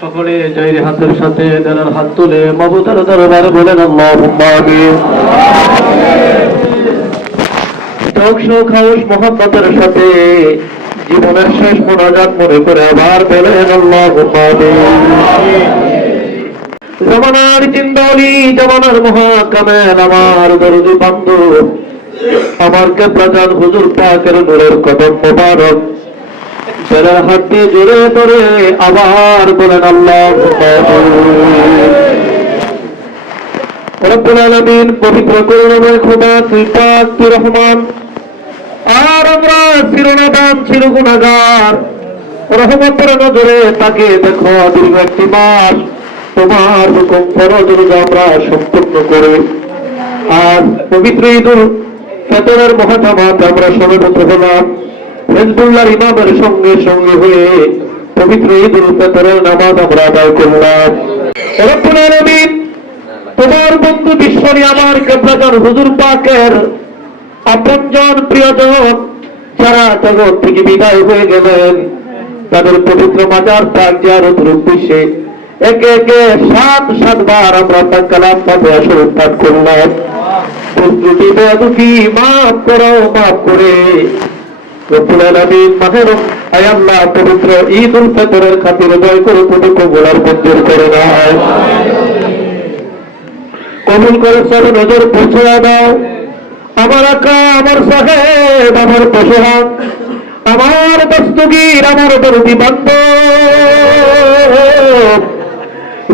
সকলে জয়ের হাতের সাথে যারা হাত তুলে মাবুদার দরবারে বলেন আল্লাহুম্মা আমিন। খাউস মোহাম্মতের সাথে জীবনের শেষ মোনাজাত মনে করে আবার বলেন আল্লাহুম্মা আমিন। জামানার জিন্দালি জামানার মহাকামেল আমার দরদি বন্ধু আমার কেবলাজান হুজুর পাকের নূরের কদম মোবারক যারা হাতে জোরে ধরে আবার বলেন আল্লাহুম্মা আমিন। রব্বুল আলামিন পবিত্র করুণাময় খোদা তুই পাক তুই রহমান, আর আমরা চিরনাদান চিরগুনাহগার, রহমতের নজরে তাকে দেখো দীর্ঘ একটি মাস তোমার হুকুম ফরজ রোজা আমরা সম্পূর্ণ করে আর পবিত্র ঈদুল ফিতরের মহাজামাত আমরা সমবেত হলাম। হিজবুল্লাহর ইমামের সঙ্গে সঙ্গে হয়ে পবিত্র ঈদুল ফিতরের নামাজ আমরা আদায় করলাম। রব্বুল আলামিন তোমার বন্ধু বিশ্বরী আমার কেবলাজান হুজুর পাকের আপনজন প্রিয়জন যারা জগৎ থেকে বিদায় হয়ে গেলেন তাদের পবিত্র মাজার পাক জিয়ারতের উদ্দেশ্যে একে একে 7 আমরা তার কালাম পাঠে আসর পাঠ করলাম। ত্রুটি বেয়াদবি মাফ করো, মাফ করে রব্বুল আলামিন মাহের আয় আল্লাহ পবিত্র ঈদুল ফিতরের খাতিরে দয়া করে তুমি কবুল আর মঞ্জুর করে নাও, কবুল করে সব নজর পৌঁছে দাও। আমার আকা আমার সাহেব আমার পশুহাত আমার দস্তগীর আমার দরদি বান্ধব,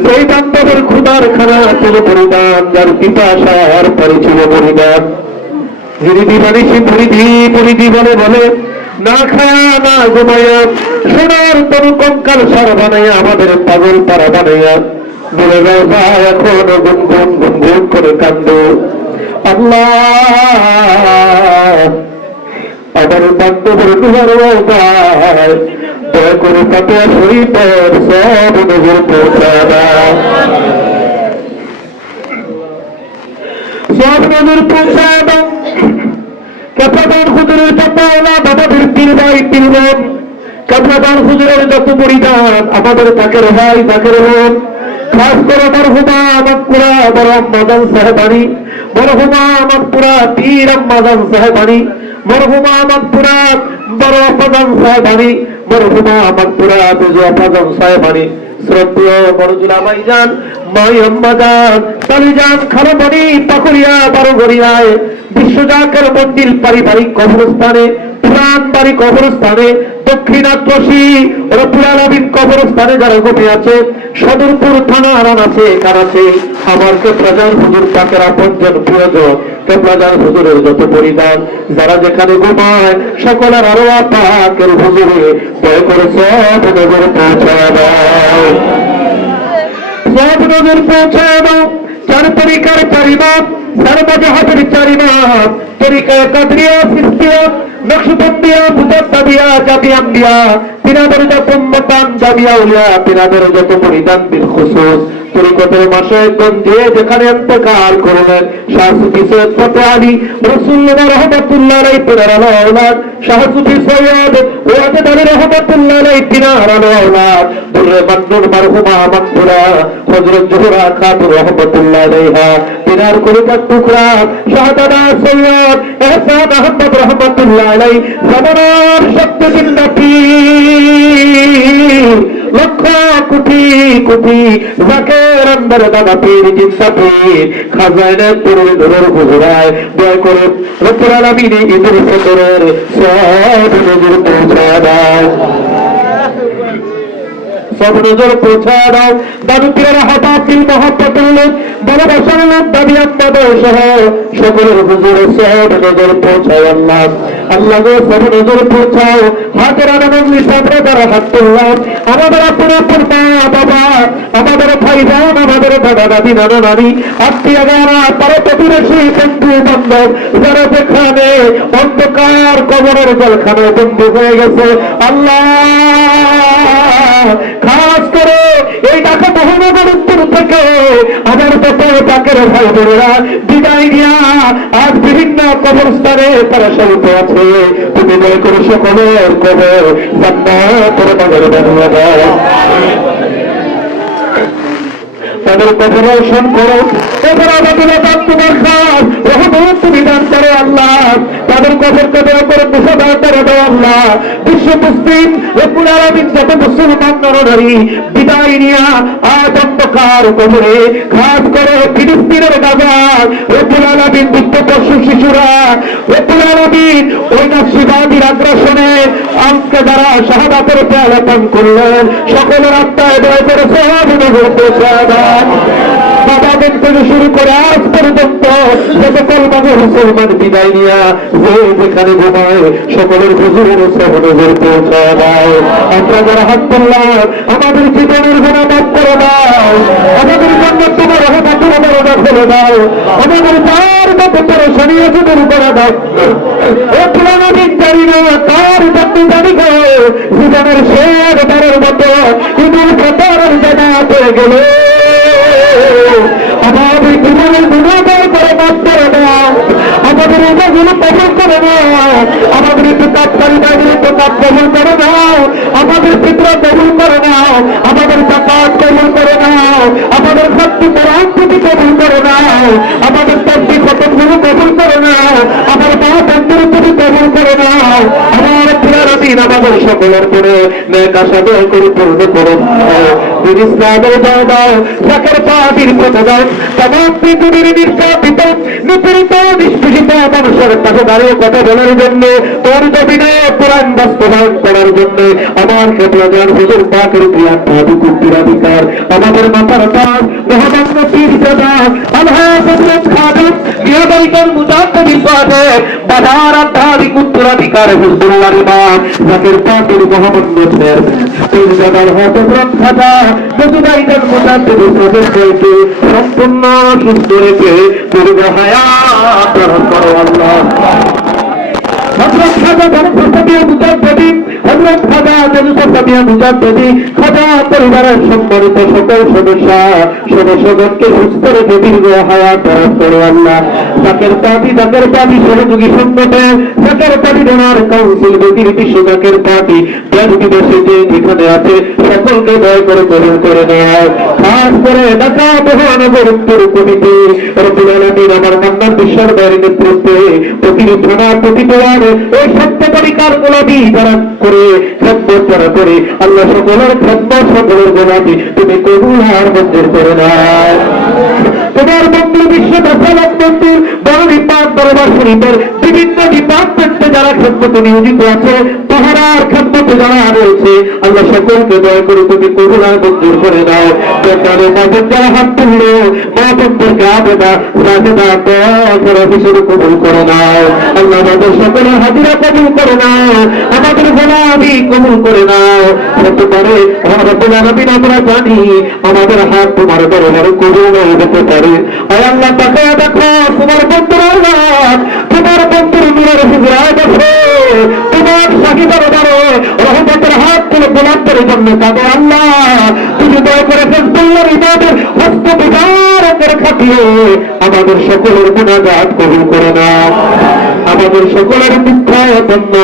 সেই বান্ধবের ক্ষুধার খানা ছিল পরিমাণ, যার পিপাসার পরে ছিল পরিমাণ, হিরিদি বানিসি পরিধি বলে বলে না খায়া না ঘুমায়া সোনার তরু কঙ্কাল সারা বানাইয়া আমাদের পাগল পাড়া বানাইয়া বলে যাও এখন গুনগুন গুনগুন করে কান্দ। আল্লাহ আমার বান্ধবের দুয়ার দয়া করে তাতে শরীফের সব নজর পৌঁছা দাও, সব নজর পৌঁছা দাও। কেবলাজান হুজুরের পাওনা বাবাদের পীর ভাই পীর বোন, কেবলাজান হুজুরের যত পরিধান আমাদের তাকের ভাই তাকের বোন, খাস করে মরহুমা মাকপুরা বড় আম্মাজান সাহেবানি, মরহুমা মাকপুরা পীর আম্মাজান সাহেবানি, মরহুমা মাকপুরা বড় আম্মাজান সাহেবানি, মরহুমা মাকপুরা বেজু আম্মাজান সাহেবানি, শ্রদ্ধেয় মরজুলা ভাইজান মাই আম্মাজান তালিজান খারাপানি পাকুড়িয়া বারোগড়িয়ায় বিশ্বজাকের মন্দির পারিবারিক কবরস্থানে পুরান বাড়ি কবরস্থানে দক্ষিণাত্রসী রব্বুল আলামিন কবরস্থানে যারা গোপে আছে, সদরপুর থানা আরাম আছে কার আছে আমার কেবলাজান হুজুর পাকের আপনজন প্রিয়জন কেবলাজান হুজুরের যত পরিবার যারা যেখানে ঘুমায় সকলের আরো পাকের হুজুরে দয়া করে সব নজর পৌঁছায় দাও, সব নজর পৌঁছায় দাও। চার তরিকার চারিমাপ, চার মাযহাবের চারিমাপ, তরিকায়ে কাদরিয়া সিস্তিয়া নকশবন্দিয়া মুজাদ্দিয়া জামিয়া তিনাদের যত উম্মতান জামিয়া উলিয়া তিনাদের যত মুরিদান বিল খুসুস তরিকতের মাশায়েখগণ যে যেখানে ইন্তেকাল করলেন, শাহ সুফি সৈয়দ ফতেহ আলী রাসূলুল্লাহ রাহমাতুল্লাহ আলাইহি তিনার আওলাদ, শাহ সুফি সৈয়দ ওয়াজেদ আলী রাহমাতুল্লাহ আলাইহি তিনার আওলাদ, দুররে মান্নুর মারহুমা মাকবুরা হযরত জোহরা খাতুন রাহমাতুল্লাহ আলাইহা তিনার কলিজার টুকরা শাহজাদা সৈয়দ এহসান আহমদ রাহমাতুল্লাহ আলাইহি জামানার শক্তি জিন্নাতি লক্ষ কোটি কোটি জাকের আন্দার দাদা পীর জিন্দা পীর খাজানে পুরুষ ধরের হুজুরায় দয়া করে রব্বুল আলামিন ঈদুল ফিতরের সব নজর পৌঁছা দাও, সব নজর পৌঁছা দাও। দাদু পীরের হাবাতিল মহব্বতুল্লাহ ভালোবাসার লোক দাবি আপনাদের সহ সকলের হুজুরের সব নজর পৌঁছায় আল্লাহ, আল্লাহ গো সব নজর পৌঁছাও। হাতের আনামন নিঃসাবরে দ্বারা হাত তুললাম, আমাদের আপন আপন মা বাবা, আমাদের ভাই বোন, আমাদের দাদা দাদি নানা নানি আত্মীয় যারা তারা প্রতিবেশী বন্ধু বান্ধব যারা যেখানে অন্ধকার কবরের জলখানে বন্ধু হয়ে গেছে আল্লাহ, খাস করে এই ঢাকা মহানগর উত্তর থেকে আমার পাকের ভাই বোনেরা বিদায় নিয়া আজ বিভিন্ন কবরস্থানে তারা শান্ত আছে। তুমি দয়া করে সকলের কবর জান্নাতের বাগানে বানিয়ে দাও, তাদের কবর রোশন করো। এবার আমাদের তোমার খাস রহমত তুমি দান করো আল্লাহ, তাদের কবরকে দয়া করে মুসাফা করে দাও আল্লাহ। বিশ্ব মুসলিম রব্বুল আলামিন যত মুসলমান নরনারী বিদায় নিয়া আজ অন্ধকার কবরে, খাস করে ফিলিস্তিনের গাজা রব্বুল আলামিন বৃদ্ধ পশু শিশুরা রব্বুল আলামিন ওই নাসিবাদীর আগ্রাসনে আজকে যারা শাহাদাতের পেয়ালা পান করলেন, সকলের আত্মায় দয়া করে সওয়াব নজর পৌঁছে দাও। বাবাদের থেকে শুরু করে আজ পর্যন্ত যত কলমানের মুসলমান বিদায় নিয়া যে যেখানে ঘুমায় সকলের হুজুরের সহনজর পৌঁছে দাও। আমরা যারা হাত তুললাম আমাদের জীবনের গুনাহ মাফ করে দাও, আমাদের জন্য তোমার রহমতের দরজা খুলে দাও, আমাদের যার মতো পরেশানি আছে দূর করে দাও। ও পুরানো দিন জানি না তার জন্য জানি গো জীবনের শেষ বারের মতো ঈদুল ফিতরের জামাতে গেলে আমাদের জীবনের গুনাহগার করে মাফ করে দাও, আমাদের ওগুলো কবুল করে নাও, আমাদের ইতিকাফকারী ভাইদের ইতিকাফ কবুল করে নাও, আমাদের ফিতরা কবুল করে নাও, আমাদের যাকাত কবুল করে নাও, আমাদের সত্যি কোরআন প্রতি কবুল করে নাও, আমাদের তসবিহ খতমগুলো কবুল করে নাও, আমার মা বন্ধুর প্রতি কবুল করে নাও, আমার পুরানো দিন আমাদের সকলের করে নেক আশা দয়া করে পূর্ণ করে দাও। ইসলামের দাও দাও জাকের পাটির কথা দাও, তামাম পৃথিবীর নির্যাতিত নিপীড়িত নিষ্পেষিত মানুষের পাশে দাঁড়িয়ে কথা বলার জন্য, তোর জমিনে কোরআন বাস্তবায়ন করার জন্য আমার খেপলাজান হুজুর পাকের অধিকার আমাদের মাথার তাজ মহামান্য পীর জাদা আলহাজ হযরত খাদিম মিয়াবাইকার মুজাদ্দিদ সাহেব বাজার আধ্যাত্মিক উত্তরাধিকার হুজুরুল্লাহ ইমাম জাকের পাকের মহামান্য চেয়ারম্যান পীর জাদা হযরত খাজা মুজাদ্দিদ মুজাদ্দিদ সাহেবকে সম্পূর্ণ সুস্থ রেখে দীর্ঘ হায়াত দান করো আল্লাহ। হযরত খাজা গণপ্রসাদীয় মুজাদ্দিদ, হযরত খাজা গণপ্রসাদীয় মুজাদ্দিদ খাজা পরিবারের সম্মানিত সকল সদস্যগণকে সুস্থ রেখে দীর্ঘ হায়াত দান করো আল্লাহ। জাকের পার্টি সহযোগী সংগঠন জাকের পার্টি ডোনার কাউন্সিল ব্যক্তির বিশ্ব জাকের পার্টি দেশ বিদেশে যে যেখানে আছে সকলকে দয়া করে কবুল করে নেয়। খাস করে ঢাকা মহানগর উত্তর কমিটি রব্বুল আলামিন আমার মান্নান বিশ্বের বাইরে নেতৃত্বে প্রতিটি থানা প্রতি ওয়ার্ডে এই সত্য পরিকার গোলাপি যারা করে খেদমত যারা করে আল্লাহ সকলের খেদমত সকলের গোলাপি তুমি কবুল আর মঞ্জুর করে নাও। তোমার বন্ধু বিশ্ব দশালক বন্ধু বড় পাক দরবার শরীফের বিভিন্ন ডিপার্টমেন্টে যারা খেদমতে নিয়োজিত আছে, তাহার খেদমতে যারা রয়েছে আল্লাহ সকলকে দয়া করে তুমি কবুল আর মঞ্জুর করে নাও। যারা হাত তুললো মা বন্ধুকে আবেদা রাজেদা দয়া হিসেবে কবুল করে নাও আল্লাহ। আমাদের সকলের হাজিরা কবুল করে নাও, আমাদের গোলামি কবুল করে নাও। হতে পারে রব্বুল আলামিন আমরা জানি আমাদের হাত তোমার দরবারে কবুল হতে পারে। আর আল্লাহ তাকে দেখো তোমার বন্ধুর আল্লাহ তোমার বন্ধুর নূরের হুজরাত আছে, তোমার শাহী দরবারে রহমতের হাত তুলে গোলাপের জন্য কাঁদো আল্লাহ। তুমি দয়া করে ফেসবুল্লাহর ইবাদতের হস্ত বিদারকের খাটিয়ে আমাদের সকলের মুনাজাত কবুল করে নাও, আমাদের সকলের মিথ্যা পণ্য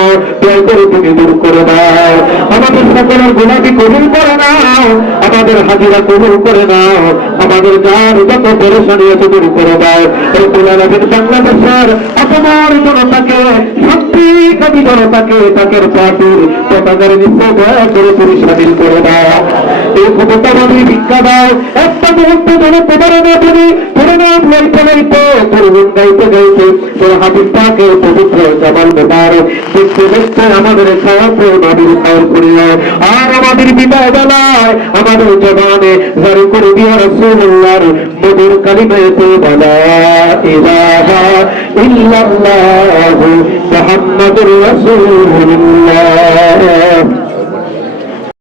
দয়া করে তুমি দূর করে দাও, আমাদের সকলের গুনাহকে কবুল করে নাও, আমাদের হাজিরা কবুল করে নাও, আমাদের যার যত পেরেশানি আছে দূর করে দাও। রব্বুল আলামিন বাংলাদেশের অপমার জনতাকে শান্তিকামী জনতাকে তাকের পার্টির পতাকার নিচে দয়া করে তুমি শামিল করে দাও। এই ক্ষমতাবাদী ভিক্ষা দাও, একটা মুহূর্তে যেন তোমার তুমি পরিণাম লইতে লইতে পরিণাম গাইতে গাইতে তোর হাবিব পাকের পবিত্র জামাল মোবারক দেখতে দেখতে আমাদের খাওয়াতে নবীর খাওয়ার করিও। আর আমাদের বিদায় বেলায় আমাদের জবানে জারি করে দিয়া রাসূলুল্লাহর মধুর কালিমায়ে তাইয়্যিবা লা ইলাহা ইল্লাল্লাহু মুহাম্মাদুর রাসূলুল্লাহ।